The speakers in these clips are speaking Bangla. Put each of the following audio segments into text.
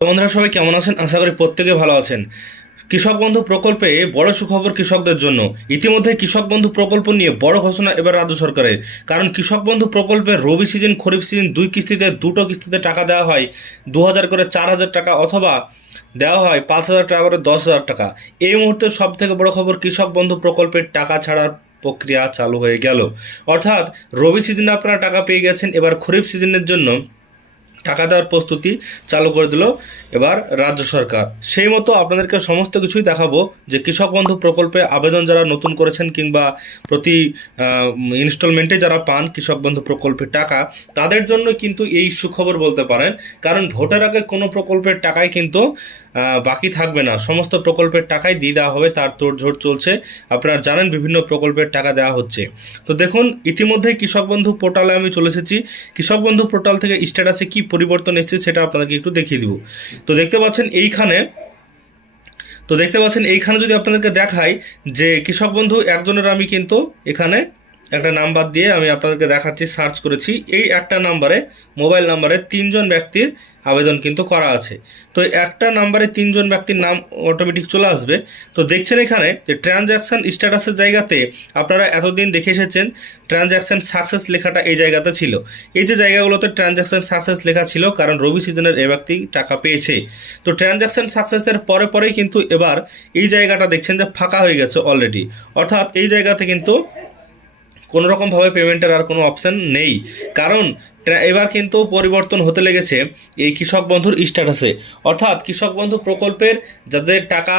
বন্ধুরা সবাই কেমন আছেন? আশা করি প্রত্যেকে ভালো আছেন। কৃষক বন্ধু প্রকল্পে বড় সুখবর কৃষকদের জন্য। ইতিমধ্যে কৃষক বন্ধু প্রকল্প নিয়ে বড় ঘোষণা এবার রাজ্য সরকারের। কারণ কৃষক বন্ধু প্রকল্পে রবি সিজন খরিফ সিজন দুটো কিস্তিতে টাকা দেওয়া হয় 2,000 করে 4,000 টাকা, অথবা দেওয়া হয় 5,000 টাকা করে 10,000 টাকা। এই মুহূর্তে সব থেকে বড় খবর, কৃষক বন্ধু প্রকল্পের টাকা ছাড়ার প্রক্রিয়া চালু হয়ে গেল। অর্থাৎ রবি সিজনে আপনারা টাকা পেয়ে গেছেন, এবার খরিফ সিজনের জন্য টাকা দেওয়ার প্রস্তুতি চালু করে দিল এবার রাজ্য সরকার। সেই মতো আপনাদেরকে সমস্ত কিছুই দেখাবো যে কৃষক বন্ধু প্রকল্পে আবেদন যারা নতুন করেছেন কিংবা প্রতি ইনস্টলমেন্টে যারা পান কৃষক বন্ধু প্রকল্পের টাকা, তাদের জন্য কিন্তু এই সুখবর বলতে পারেন। কারণ ভোটের আগে কোনো প্রকল্পের টাকাই কিন্তু বাকি থাকবে না, সমস্ত প্রকল্পের টাকাই দিয়ে দেওয়া হবে, তার তোড়জোড় চলছে। আপনারা জানেন বিভিন্ন প্রকল্পের টাকা দেওয়া হচ্ছে। তো দেখুন, ইতিমধ্যেই কৃষক বন্ধু পোর্টালে আমি চলে এসেছি। কৃষক বন্ধু পোর্টাল থেকে স্ট্যাটাসে কি পরিবর্তন এসেছে সেটা আপনাদেরকে একটু দেখিয়ে দিব। তো দেখতে পাচ্ছেন এইখানে যদি আপনাদেরকে দেখাই যে কৃষক বন্ধু একজনের, আমি কিন্তু এখানে একটা নাম্বার দিয়ে আমি আপনাদেরকে দেখাচ্ছি, সার্চ করেছি। এই একটা নাম্বারে, মোবাইল নাম্বারে 3জন ব্যক্তির আবেদন কিন্তু করা আছে। তো একটা নাম্বারে 3জন ব্যক্তির নাম অটোমেটিক চলে আসবে। তো দেখছেন এখানে যে ট্রানজ্যাকশান স্ট্যাটাসের জায়গাতে আপনারা এতদিন দেখে এসেছেন ট্রানজ্যাকশান সাকসেস লেখাটা এই জায়গাতে ছিল। এই যে জায়গাগুলোতে ট্রানজ্যাকশান সাকসেস লেখা ছিল, কারণ রবি সিজনের এ ব্যক্তি টাকা পেয়েছে। তো ট্রানজ্যাকশান সাকসেসের পরেই কিন্তু এবার এই জায়গাটা দেখছেন যে ফাঁকা হয়ে গেছে অলরেডি। অর্থাৎ এই জায়গাতে কিন্তু কোনো রকমভাবে পেমেন্টের আর কোনো অপশান নেই। কারণ এবার কিন্তু পরিবর্তন হতে লেগেছে এই কৃষক বন্ধুর স্ট্যাটাসে। অর্থাৎ কৃষক বন্ধু প্রকল্পের যাদের টাকা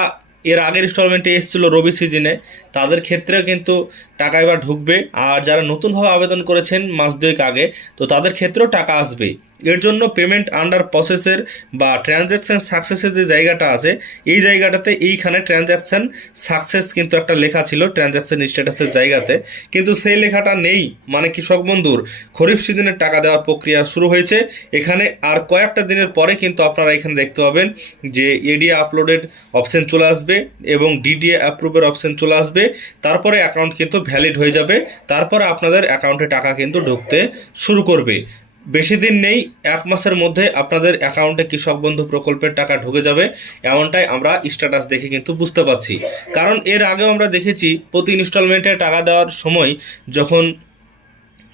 এর আগের ইনস্টলমেন্টে এসেছিলো রবি সিজনে, তাদের ক্ষেত্রেও কিন্তু টাকা এবার ঢুকবে। আর যারা নতুনভাবে আবেদন করেছেন মাস দুয়েক আগে, তো তাদের ক্ষেত্রেও টাকা আসবে। এর জন্য পেমেন্ট আন্ডার প্রসেসের বা ট্রানজ্যাকশান সাকসেসের যে জায়গাটা আছে, এই জায়গাটাতে এইখানে ট্রানজ্যাকশান সাকসেস কিন্তু একটা লেখা ছিল ট্রানজ্যাকশান স্ট্যাটাসের জায়গাতে, কিন্তু সেই লেখাটা নেই। মানে কৃষক বন্ধুর খরিফ সিজনের টাকা দেওয়ার প্রক্রিয়া শুরু হয়েছে। এখানে আর কয়েকটা দিনের পরে কিন্তু আপনারা এখানে দেখতে পাবেন যে এডিএ আপলোডেড অপশান চলে আসবে এবং ডিডিএ অ্যাপ্রুভের অপশান চলে আসবে। তারপরে অ্যাকাউন্ট কিন্তু ভ্যালিড হয়ে যাবে, তারপরে আপনাদের অ্যাকাউন্টে টাকা কিন্তু ঢুকতে শুরু করবে। বেশি দিন নেই, 1 মাসের মধ্যে আপনাদের অ্যাকাউন্টে কৃষক বন্ধু প্রকল্পের টাকা ঢুকে যাবে, এমনটাই আমরা স্ট্যাটাস দেখে কিন্তু বুঝতে পারছি। কারণ এর আগেও আমরা দেখেছি প্রতি ইনস্টলমেন্টে টাকা দেওয়ার সময় যখন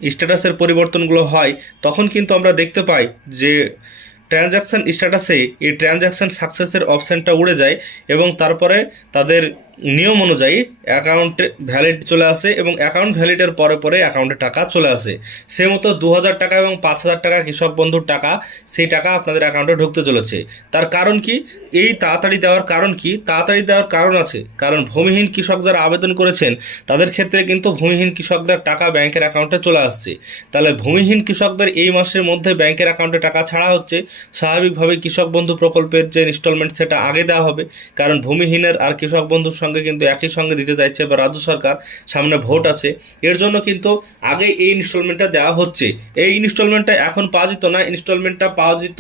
স্ট্যাটাসের পরিবর্তনগুলো হয়, তখন কিন্তু আমরা দেখতে পাই যে ট্রানজ্যাকশান স্ট্যাটাসে এই ট্রানজ্যাকশান সাকসেসের অপশানটা উড়ে যায় এবং তারপরে তাদের নিয়ম অনুযায়ী অ্যাকাউন্টে ভ্যালিড চলে আসে এবং অ্যাকাউন্ট ভ্যালিডের পরে অ্যাকাউন্টে টাকা চলে আসে। সে মতো 2,000 টাকা এবং 5,000 টাকা কৃষক বন্ধুর টাকা, সেই টাকা আপনাদের অ্যাকাউন্টে ঢুকতে চলেছে। তার কারণ কি? এই তাড়াতাড়ি দেওয়ার কারণ কি? তাড়াতাড়ি দেওয়ার কারণ আছে, কারণ ভূমিহীন কৃষক যারা আবেদন করেছেন তাদের ক্ষেত্রে কিন্তু ভূমিহীন কৃষকদের টাকা ব্যাংকের অ্যাকাউন্টে চলে আসছে। তাহলে ভূমিহীন কৃষকদের এই মাসের মধ্যে ব্যাংকের অ্যাকাউন্টে টাকা ছাড়া হচ্ছে। স্বাভাবিকভাবে কৃষক বন্ধু প্রকল্পের যে ইনস্টলমেন্ট সেটা আগে দেওয়া হবে, কারণ ভূমিহীনের আর কৃষক বন্ধুর সঙ্গে কিন্তু একই সঙ্গে দিতে চাইছে বা রাজ্য সরকার, সামনে ভোট আছে, এর জন্য কিন্তু আগে এই ইনস্টলমেন্টটা দেওয়া হচ্ছে। এই ইনস্টলমেন্টটা এখন পাওয়া যেত না, ইনস্টলমেন্টটা পাওয়া যেত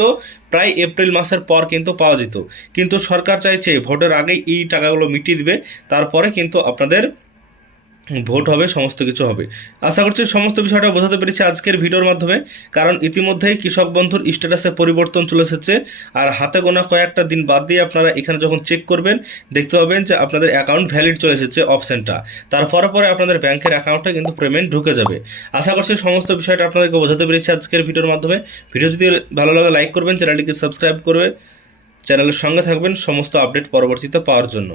প্রায় এপ্রিল মাসের পর কিন্তু পাওয়া যেত। কিন্তু সরকার চাইছে ভোটের আগেই এই টাকাগুলো মিটিয়ে দিবে, তারপরে কিন্তু আপনাদের ভোট হবে, সমস্ত কিছু হবে। আশা করছি সমস্ত বিষয়টা বোঝাতে পেরেছি আজকের ভিডিওর মাধ্যমে। কারণ ইতিমধ্যেই কৃষক বন্ধুর স্ট্যাটাসে পরিবর্তন চলে এসেছে, আর হাতে গোনা কয়েকটা দিন বাদ দিয়ে আপনারা এখানে যখন চেক করবেন দেখতে পাবেন যে আপনাদের অ্যাকাউন্ট ভ্যালিড চলে এসেছে অপশানটা। পরে আপনাদের ব্যাংকের অ্যাকাউন্টে কিন্তু পেমেন্ট ঢুকে যাবে। আশা করছি সমস্ত বিষয়টা আপনাদেরকে বোঝাতে পেরেছি আজকের ভিডিওর মাধ্যমে। ভিডিও যদি ভালো লাগে লাইক করবেন, চ্যানেলটিকে সাবস্ক্রাইব করবে, চ্যানেলের সঙ্গে থাকবেন সমস্ত আপডেট পরবর্তীতে পাওয়ার জন্য।